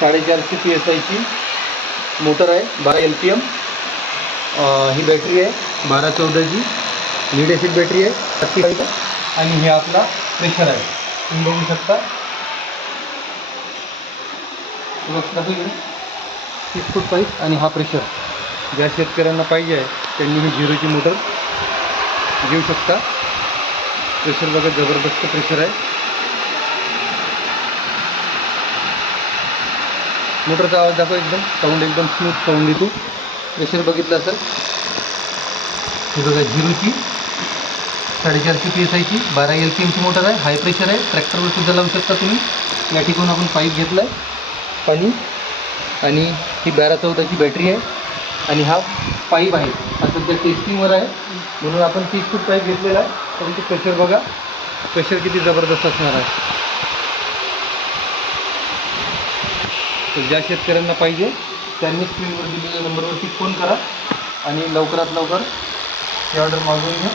साडेचारशे P S आयची motor आहे बारा एल पी एम ही बॅटरी आहे बारा चौदाची लीड एसिड बॅटरी आहे आणि हे आपला प्रेशर आहे. तुम्ही बघू शकता. हे तीस फूट पाईप आणि हा प्रेशर ज्या शेतकऱ्यांना पाहिजे आहे त्यांनी ही झिरोची मोटर घेऊ शकता. प्रेशर बघा जबरदस्त प्रेशर आहे. मोटरचा आवाज दाखव एकदम. साऊंड एकदम स्मूथ साऊंड येतो. प्रेशर बघितलं असेल. हे बघा झिरोची. साडेचारशे पी एस आयची बारा एल पी एमची मोटर आहे. हाय प्रेशर आहे. ट्रॅक्टरवर सुद्धा लावू शकता तुम्ही. या ठिकाणून आपण पाईप घेतला आहे पाणी. आणि ही बारा चौदाची बॅटरी आहे. आणि हा पाईप आहे. हा सध्या टेस्टिंगवर आहे. म्हणून आपण तीस फूट पाईप घेतलेला आहे. परंतु प्रेशर बघा. प्रेशर किती जबरदस्त असणार आहे. तर ज्या शेतकऱ्यांना पाहिजे त्यांनी स्क्रीनवर दिलेल्या नंबरवरती फोन करा आणि लवकरात लवकर ही ऑर्डर मागवून घ्या.